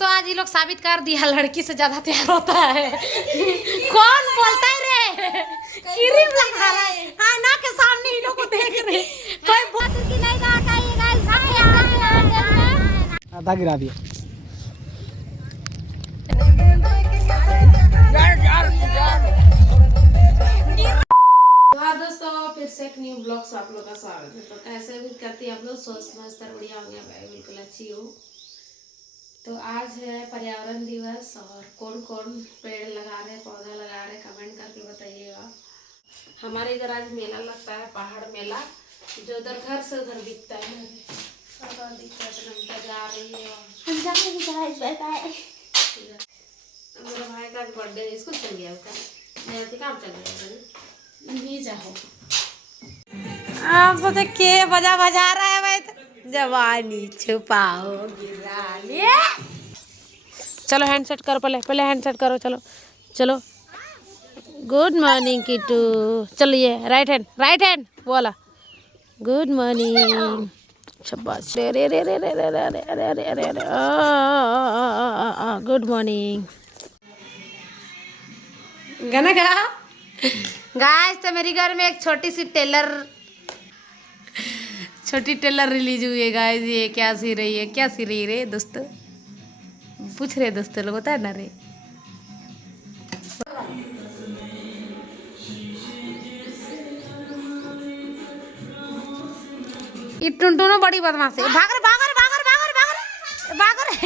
दोस्तों आज ये लोग साबित कर दिया लड़की से ज्यादा प्यार होता है। कौन बोलता है रे? क्रीम लगा रहा है आईना के सामने इन लोग को देख रहे। कोई बात की नहीं रहा ये गाइस आधा गिरा दिया। हाँ दोस्तों फिर से एक न्यू ब्लॉग से आप लोग का स्वागत है। तो कैसे भी करती है आप लोग सोच मस्त बढ़िया हो गया भाई, बिल्कुल अच्छी हो। तो आज है पर्यावरण दिवस और कौन कौन पेड़ लगा रहे पौधा लगा रहे कमेंट करके बताइएगा। हमारे इधर आज मेला लगता है, पहाड़ मेला, जो उधर घर से उधर दिखता है। दिक्कत जा रही है मेरे भाई का बर्थडे स्कूल चल गया उसका, काम चल गया नहीं जाओ। आप सोचे के बजा रहा है भाई, तो जवानी छुपाओ गिरा। चलो हैंड सेट करो, पहले हैंड सेट करो। चलो चलो गुड मॉर्निंग किटू। चलिए राइट हैंड बोला गुड मॉर्निंग। शाबाश। अरे अरे अरे अरे अरे अरे अरे अरे अरे अरे गुड मॉर्निंग गाना गा। गाइस तो मेरी घर में एक छोटी टेलर रिलीज हुई है गाइस। ये क्या सी रही है रे दोस्तों, पूछ रहे दोस्तों लोग, होता है ना रे। ये टुनटुनो बड़ी बदमाश है। भाग रे।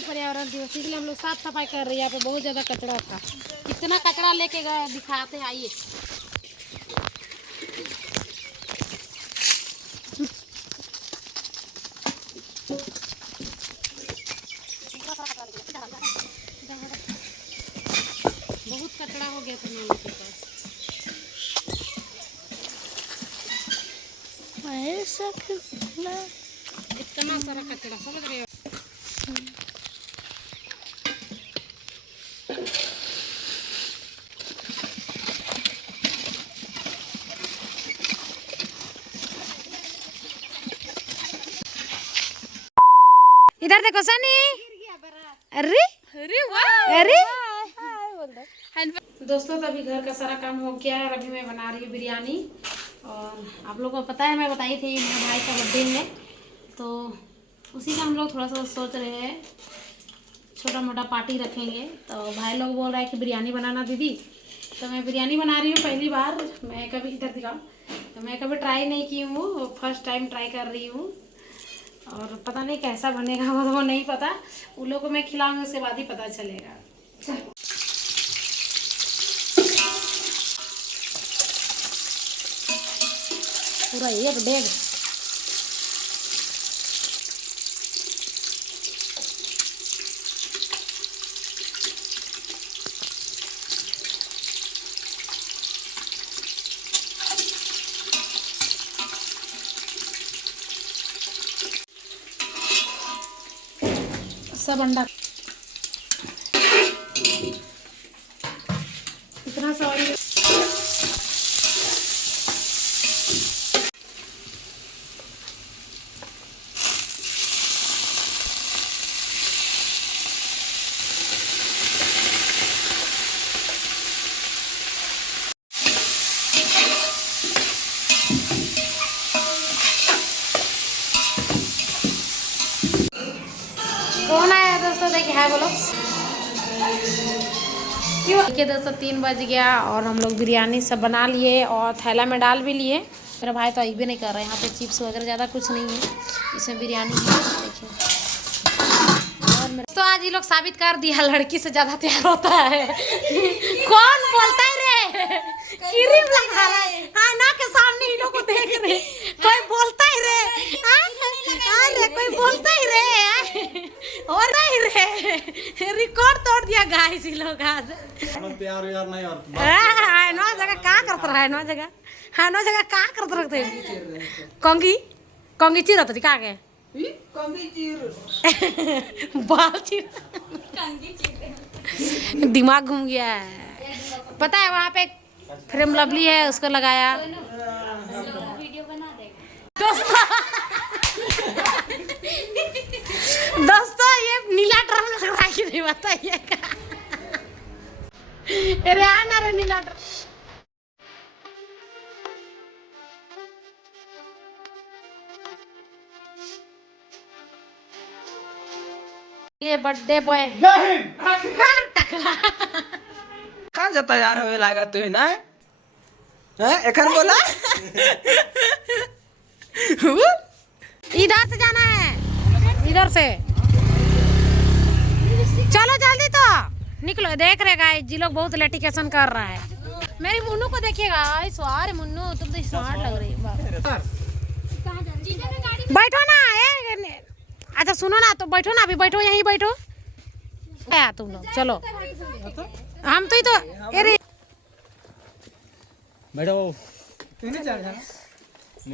पर्यावरण दिवस इसलिए हम लोग साफ सफाई कर रहे हैं। यहाँ पे बहुत ज्यादा कचरा था। कितना कचरा लेके गए दिखाते हैं, आइए। बहुत कचरा हो गया था नाली के पास, इतना सारा कचरा, समझ रहे हो। इधर देखो सनी। अरे अरे दोस्तों तो अभी घर का सारा काम हो गया है और अभी मैं बना रही हूँ बिरयानी। और आप लोगों को पता है मैं बताई थी मेरे भाई का बर्थडे है, तो उसी का हम लोग थोड़ा सा सोच रहे हैं छोटा मोटा पार्टी रखेंगे। तो भाई लोग बोल रहा है कि बिरयानी बनाना दीदी, तो मैं बिरयानी बना रही हूँ पहली बार। मैं कभी इधर दिखाऊँ तो मैं कभी ट्राई नहीं की हूँ, फर्स्ट टाइम ट्राई कर रही हूँ। और पता नहीं कैसा बनेगा वो नहीं पता, उन लोगों को मैं खिलाऊंगी उसके बाद ही पता चलेगा। पूरा एक डेग सब अंडा इतना सा ऑयल। कौन आया दोस्तों, देखिए हाय बोलो। देखिए दोस्तों 3 बज गया और हम लोग बिरयानी सब बना लिए और थैला में डाल भी लिए। मेरा भाई तो अभी भी नहीं कर रहा है। यहाँ पे चिप्स वगैरह ज़्यादा कुछ नहीं है, इसमें बिरयानी देखिए। और तो आज ये लोग साबित कर दिया लड़की से ज़्यादा प्यार होता है। कौन बोलता है रे? क्रीम लगा रहा है आईना के सामने इन लोग को देख रहे। कोई बोलता ही रे? कोई बोलता ही रे? और नहीं रे, रिकॉर्ड तोड़ दिया गाइस इन लोग आज। प्यार यार नहीं यार। हां नो जगह का करत रहा है, नो जगह का करत रखते कंगी चिरत का के कंगी चिर बाल चिर दिमाग घूम गया है। पता है वहाँ पे फ्रेम लवली है, उसको लगाया। दोस्तों ये नीला ड्रम लग रहा है कि नहीं बताइएगा। अरे आना रे नीला ड्रम। ये बर्थडे बॉय कहाँ जाता यार हमें लगा तू ना हैं एखन बोला इधर से जाना है, इधर से चलो जल्दी तो निकलो। देख रहे गाइस जी लोग बहुत लेटिकेशन कर रहा है। मेरी मुन्नू को देखिएगा। अरे मुन्नू तुम तो स्मार्ट लग रही है। बैठो ना अच्छा सुनो ना, तो बैठो ना, अभी बैठो, यहीं बैठो तुम लोग। चलो हम तो ही तो अरे बैठो।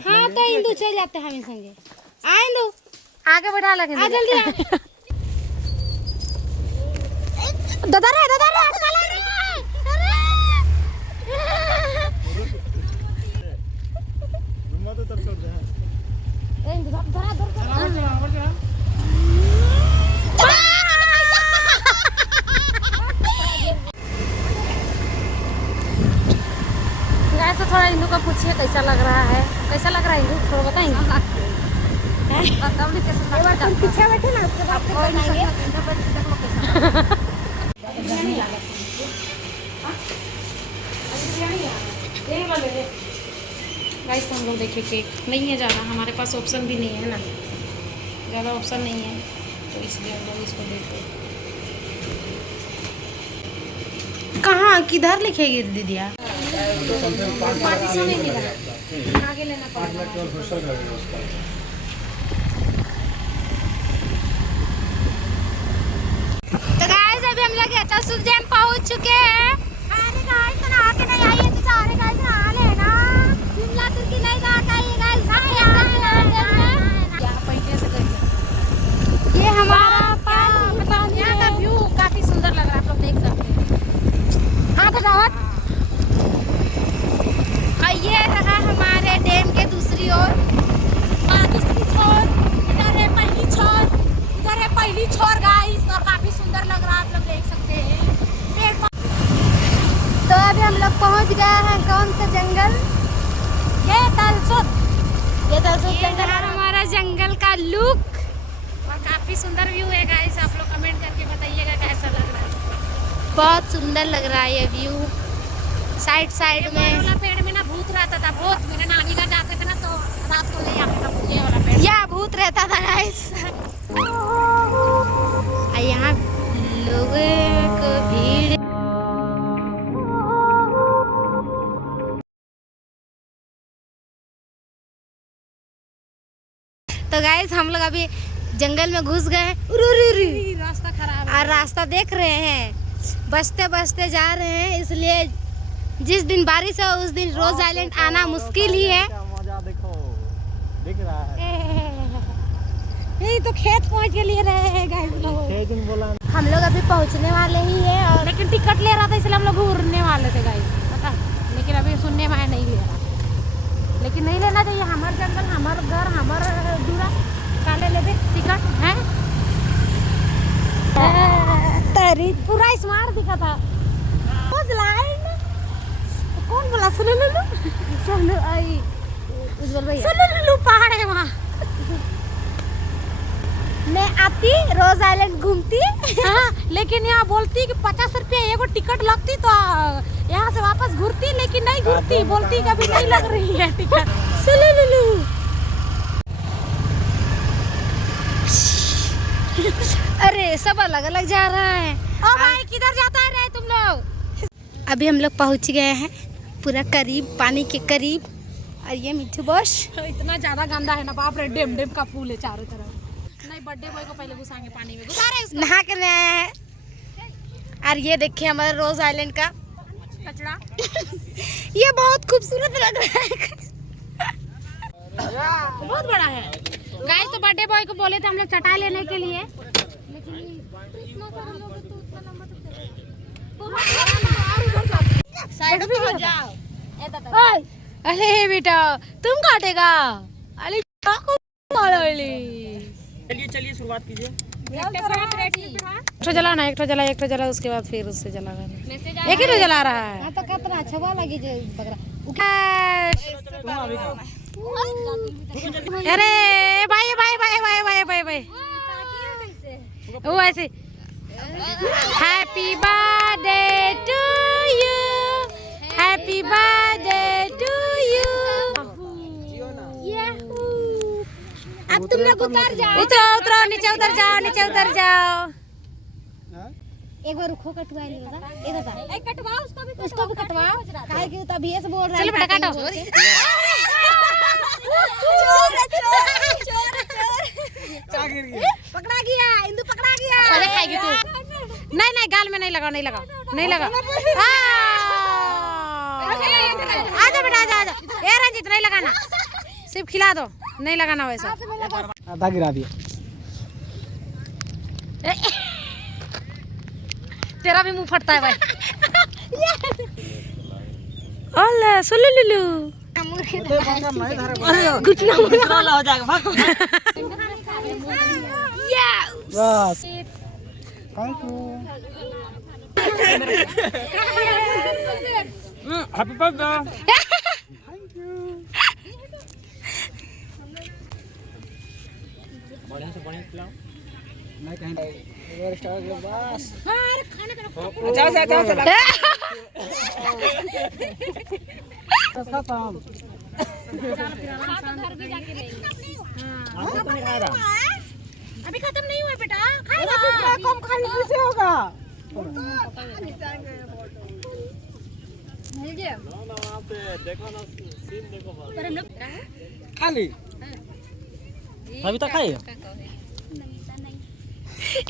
हाँ तो इंदू चल जाते हैं हमें संगे। आ इंदू आगे बैठा लगे। आ जल्दी दादा रे चला रे। रुमा तो तब छोड़ दे। ए इंदू धरा धर। तो थोड़ा इंदू का पूछिए कैसा लग रहा है, कैसा लग रहा है इंदू, थोड़ा बताएंगे। पीछे बैठे ना, उसके बाद गाइस हम लोग देखिए केक नहीं है ज़्यादा, हमारे पास ऑप्शन भी नहीं है ना, ज़्यादा ऑप्शन नहीं है, तो इसलिए हम लोग इसको देखते हैं। कहाँ किधर लिखेगी दीदिया? आगे लेना पड़ेगा। तो गाइस अभी हम लोग एतलसुद डैम पहुंच चुके हैं। अरे गाइस नहा के नहीं आई है तो सारे गाइस नहा लेना। शिमला तुर्की नहीं नहा के आई गाइस। क्या पहले से करिए। ये हमारा मतलब यहाँ का व्यू काफी सुंदर लग रहा है, आप लोग देख सकते हैं। हाँ तो दावत ये रहा हमारे डैम के दूसरी ओर। दूसरी छोर इधर है पहली छोर, इधर है पहली छोर गाइस, और काफी सुंदर लग रहा है, आप लोग देख सकते हैं। तो अभी हम लोग पहुंच गए हैं कौन से जंगल? ये तलसुद जंगल है हमारा। जंगल का लुक और काफी सुंदर व्यू है गाइस, आप लोग कमेंट करके बताइएगा कैसा लग रहा है। बहुत सुंदर लग रहा है ये व्यू। साइड में वाला पेड़ में ना भूत रहता था, भूत मेरे नानी घर जाते थे ना तो रात को ले आते थे ये वाला पेड़, या भूत रहता था गाइस। यहाँ लोगों को भीड़। तो गाइस हम लोग अभी जंगल में घुस गए हैं। रास्ता खराब है और रास्ता देख रहे हैं, बसते बसते जा रहे हैं, इसलिए जिस दिन बारिश है उस दिन रोज आइलैंड आना मुश्किल ही है। मजा देखो दिख रहा है। यही तो खेत पहुंच के लिए रहे हैं गाइस लोग। बोला हम लोग अभी पहुंचने वाले ही है, और लेकिन टिकट ले रहा था इसलिए हम लोग उड़ने वाले थे गाइस, पता। लेकिन अभी सुनने में नहीं ले रहा, लेकिन नहीं लेना चाहिए। हमारे जंगल, हमारे घर, हमारे दूरा काले ले टिकट है। पूरा स्मार्ट दिखा था। कौन बोला? सुनो पहाड़ है वहाँ। मैं आती रोज आइलैंड घूमती। हाँ, लेकिन यहाँ बोलती कि 50 रुपये एगो टिकट लगती, तो यहाँ से वापस घूरती, लेकिन नहीं घूरती, बोलती कभी नहीं लग रही है टिकट। अरे सब अलग अलग जा रहा है। ओ भाई किधर जाता है रे तुम लोग? अभी हम लोग पहुँच गए हैं पूरा करीब, पानी के करीब। और ये मिठू बॉस इतना ज्यादा गंदा है ना, बाप रे, डेम का फूल है चारों तरफ। नहीं, बर्थडे बॉय को पहले घुसाएंगे पानी में, घुसा रहे उसको। नहा के नया है। और ये देखिए हमारे रोज आइलैंड का कचरा। ये बहुत खूबसूरत लग रहा है। बहुत बड़ा है गाइस। तो बर्थडे बॉय को बोले थे हम लोग चटाई लेने के लिए, लेकिन इतना सारा लोग अरे बेटा तुम काटेगा? अरे चलिए चलिए शुरुआत कीजिए। एक ठो जलाना, एक ठो जला, एक ठो जला, उसके बाद फिर उससे जलाना। एक ही ठो जला रहा है। तो कितना छवा लगी जे बकरा अरे भाई भाई भाई भाई भाई भाई भाई वो ऐसे happy birthday to you, happy birthday to you. अब तुम लोग उतर जाओ, उतरो उतरो, नीचे उतर जाओ, नीचे उतर जाओ। एक बार रुको कटवा ली दादा, ए दादा एक कटवाओ, उसको भी कटवाओ काहे कि तभी ऐसे बोल रहा है। चलो बेटा काटो। पकड़ा गया, इंदु पकड़ा गया। अरे खाएगी तू? नहीं नहीं, गाल में नहीं लगाओ, नहीं लगाओ, नहीं लगाओ। आजा बेटा आजा आजा। ए रंजित नहीं लगाना, सिर्फ खिला दो, नहीं लगाना वैसा। आधा गिरा दिया। तेरा भी मुंह फटता है भाई। ओले सुलु लुलु कुछ ना हो जाएगा भाग। बस thank you. Happy birthday. Thank you. बढ़िया से बढ़िया खिलाओ। नहीं कहीं स्टार के बस। जाओ जाओ जाओ चला। अभी खत्म नहीं हुआ बेटा, खाएगा। कम खाने से होगा। खाली अभी तक खाई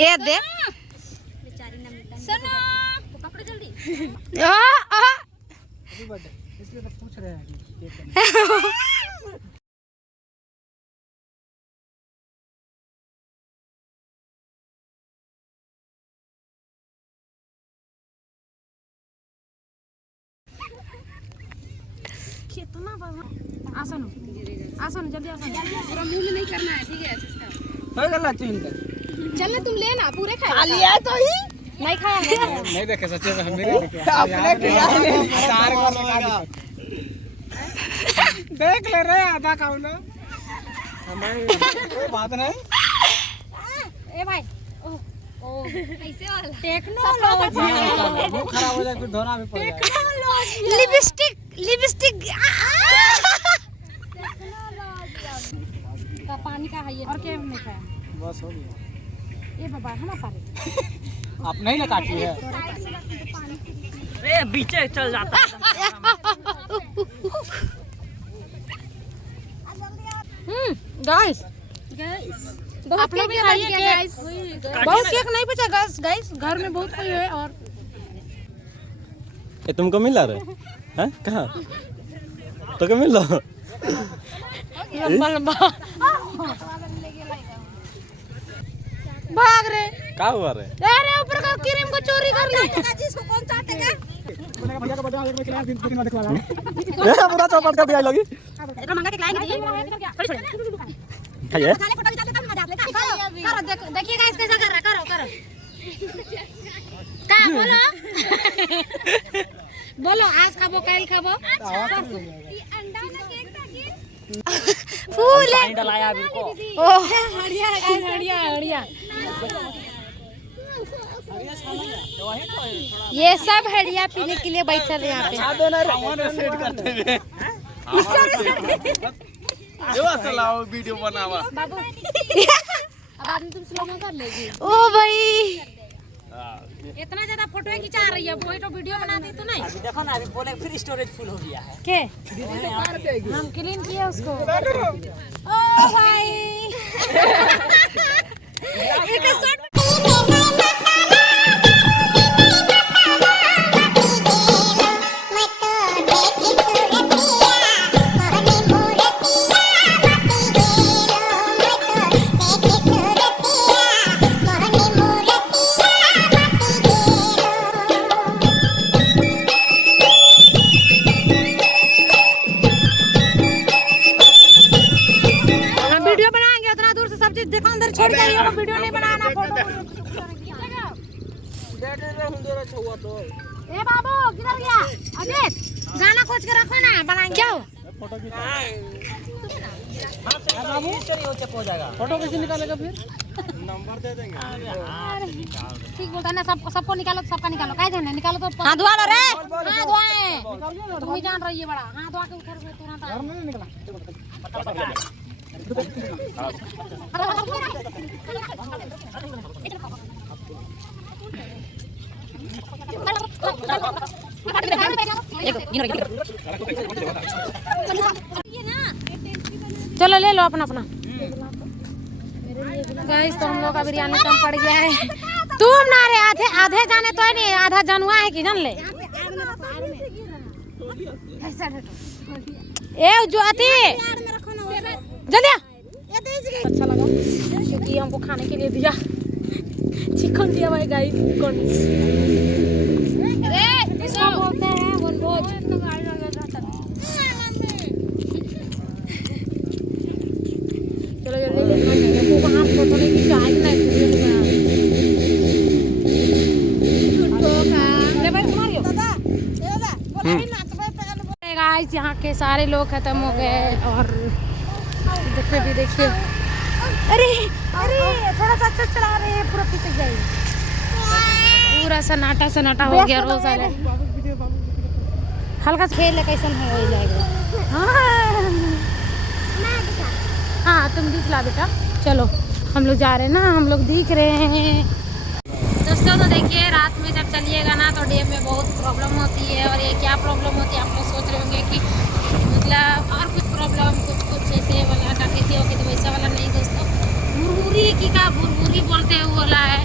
ये दे सुनो पकड़ो जल्दी। इसलिए तो पूछ रहे हैं कि आसन आसन जल्दी आसन। पूरा मुंह में नहीं करना है, ठीक है इसका। हो गया चीन का। चल तुम लेना, पूरे खा खाली है तो ही नहीं खाया है। नहीं देखे सच्चे में हम मेरे देखे अपने खिला ले। अचार का देख ले रे आधा खाओ ना। हमारी कोई बात नहीं। ए भाई ओ ऐसे वाला टेक्नोलॉजी मुंह खराब हो जाए फिर धोना भी पड़ेगा। लिपस्टिक लिपस्टिक का पानी का है ये और क्या नहीं खाया? बस हो गया। ये बाबा हम पारे आप नहीं ना काटी है। ए बीचे चल जाता है। गाइस आप लोग भी खाइए गाइस। बहुत केक नहीं बचा गाइस, गाइस घर में बहुत कोई है। और ये तुमको मिला रे हैं? कहाँ तो क्या मिला? लंबा लंबा भाग रे। क्या हुआ रे? अरे ऊपर का क्रीम को चोरी कर ली। जिसको कौन चाटेगा? भैया का बर्थडे एक खिला दिन दिन दिखवा रहा है। ये पूरा चौपट का भी आई लगी। इतना मंगा के खिलाएंगे जी। खाइए। फोटो खिंचाते तब मजा आता है। करो देखिए गाइस कैसा कर रहा है, करो करो। का बोलो बोलो आज खाबो कल खाबो। ये अंडा ना केक था कि फूल है। पानी डलाया अभी को। ओ हड़िया गाइस, हड़िया हड़िया। ये सब हड़िया पीने के लिए बैठे थे यहाँ पे। सेट करते हुए चलाओ वीडियो बनावा। बाबू अब आदमी तुम स्लो में कर लेगी। ओ भाई इतना ज्यादा फोटो खिंचा रही है, वही तो वीडियो बनाती तो नहीं। अभी देखो ना अभी बोले फिर स्टोरेज फुल हो गया है। के हम क्लीन किए उसको। ओ भाई ए बाबू किधर गया अजीत गाना खोज के रखो ना बनाएंगे क्या हो फोटो कैसे निकालेगा फिर नंबर दे देंगे ठीक बोलता है ना सबको निकालो सबका निकालो काय जाने निकालो तो हाथ धोआ रे हाथ धोए तुम ही जान रही है बड़ा हाथ धोआ के उधर से तुरंत घर में नहीं निकला चलो ले लो अपना अपना गाइस तो हम लोग का बिरयानी कम पड़ गया है तुम ना रे आधे आधे जाने तो है नहीं आधा जनुआ है कि जान ले ए जो आती जल्दी अच्छा लगा क्योंकि हमको खाने के लिए दिया चिकन दिया भाई गाइस चिकन इसको बोलते हैं वनभोज चलो जल्दी ले हमको हाथ फोटो नहीं खींचा है ना ले भाई मारियो दादा गाइस यहाँ के सारे लोग खत्म हो गए और देखते भी देखिए अरे अरे थोड़ा सा चढ़ा रहे हैं पूरा पीछे जाइए पूरा सन्नाटा हो गया रोज सारे हल्का खेल है कैसन है हो जाएगा हाँ तुम दिख ला बेटा चलो हम लोग जा रहे हैं ना हम लोग दिख रहे हैं दोस्तों तो देखिए रात में जब चलिएगा ना तो डे में बहुत प्रॉब्लम होती है और ये क्या प्रॉब्लम होती है आप लोग सोच रहे होंगे कि मतलब और कुछ प्रॉब्लम कुछ ऐसे वाला डकैती होगी तो वैसा वाला नहीं दोस्तों मुरमुरी की का मुरमुरी बोलते हैं वो वाला है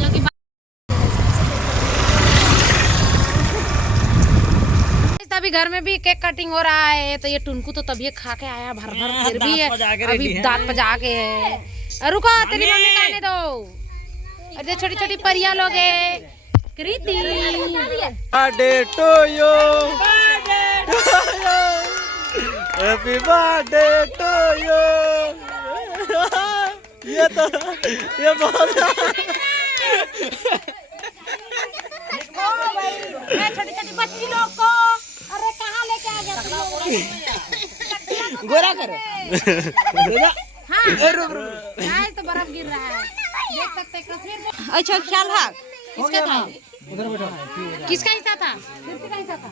जो कि अभी घर में भी केक कटिंग हो रहा है तो ये टुनकू तो तभी खा के आया भर फिर भी है अभी दांत पजा के है रुको तेरी मम्मी खाने दो अरे छोटी छोटी परियां लोग है Kriti birthday to you happy birthday to you ये बहुत छोटी छोटी बच्ची लोग को अरे कहाँ लेके आ गया गोरा करो हाँ तो बर्फ गिर रहा है देख सकते हैं कश्मीर में अच्छा ख्याल है किसका था उधर बैठो किसका हिस्सा था किसका हिस्सा था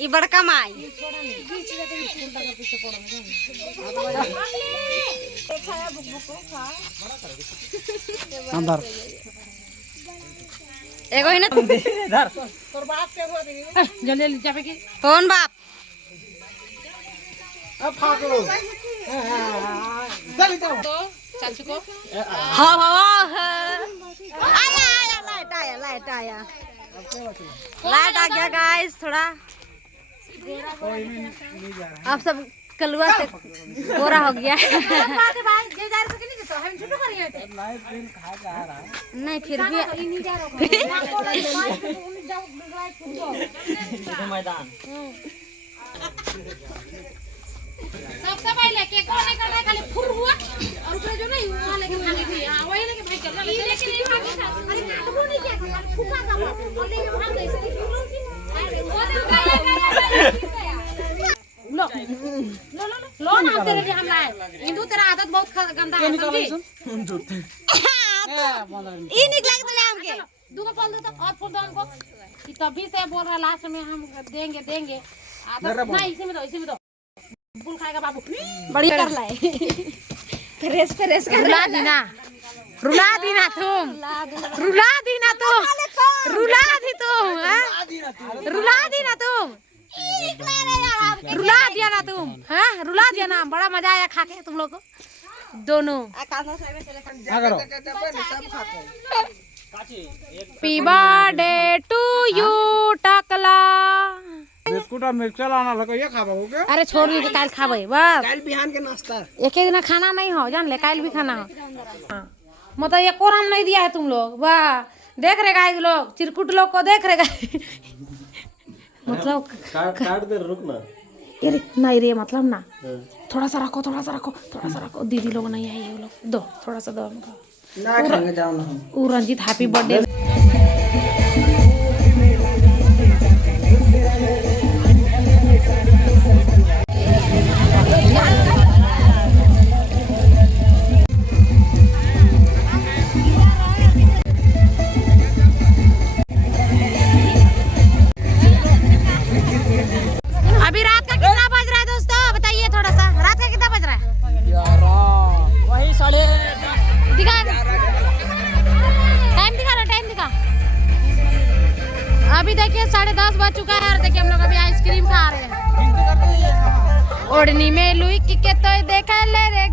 ये बड़का माई अंदर एगो ही ना जल्दी जावे की कौन बाप अब फाको चल चल तो चाचू को हाँ आया लाइट आया लाइट आ गया गाइस थोड़ा आप सब कलुआ से गोरा हो गया नहीं फिर भी सबसे पहले केक को लेकर खाली फुर हुआ और ऊपर जो नहीं हुआ लेके खाने थी हां वही लेके भाई चलना लेके नहीं भागे था अरे काटबो नहीं किया था फुका का और लेके भाग गए अरे वो तो लो लो ना तेरे लिए हम लाए हिंदू तेरा आदत बहुत गंदा है समझी ई निकला के ले हमके दूगो बोल दो तो और फूल दो हमको कि तभी से बोल रहा लास्ट में हम देंगे आदत नहीं इसी में दो फूल खाएगा बाबू बढ़िया कर लाए फ्रेश कर रुला दी ना तुम रुला दिया ना तुम हाँ रुला दिया ना बड़ा मजा आया खा के तुम लोग को दोनों हैप्पी बर्थडे टू यू टकला बिस्कुट और मिर्चा लाना लगा ये खाबा हो क्या अरे छोड़ दी काल खाबे बस कल बिहान के नाश्ता एक ही दिन खाना नहीं हो जान ले काल भी खाना हो मतलब ये कोरम नहीं दिया है तुम लोग वाह देख रहे गाइस लोग चिरकुट लोग को देख रहे गाइस मतलब काट दे रुक ना अरे नहीं रे मतलब ना थोड़ा सा रखो दीदी लोग नहीं आई है वो लोग दो थोड़ा सा दो हमको ना खाएंगे जाओ ना हम। वो रंजीत हैप्पी बर्थडे अभी रात का कितना बज रहा है दोस्तों बताइए थोड़ा सा रात का कितना बज रहा है वही 10:30 दिखा टाइम दिखा अभी देखिए 10:30 बज चुका है और देखिए हम लोग अभी आइसक्रीम खा रहे हैं ओढ़नी में लुई के तो देखा ले रे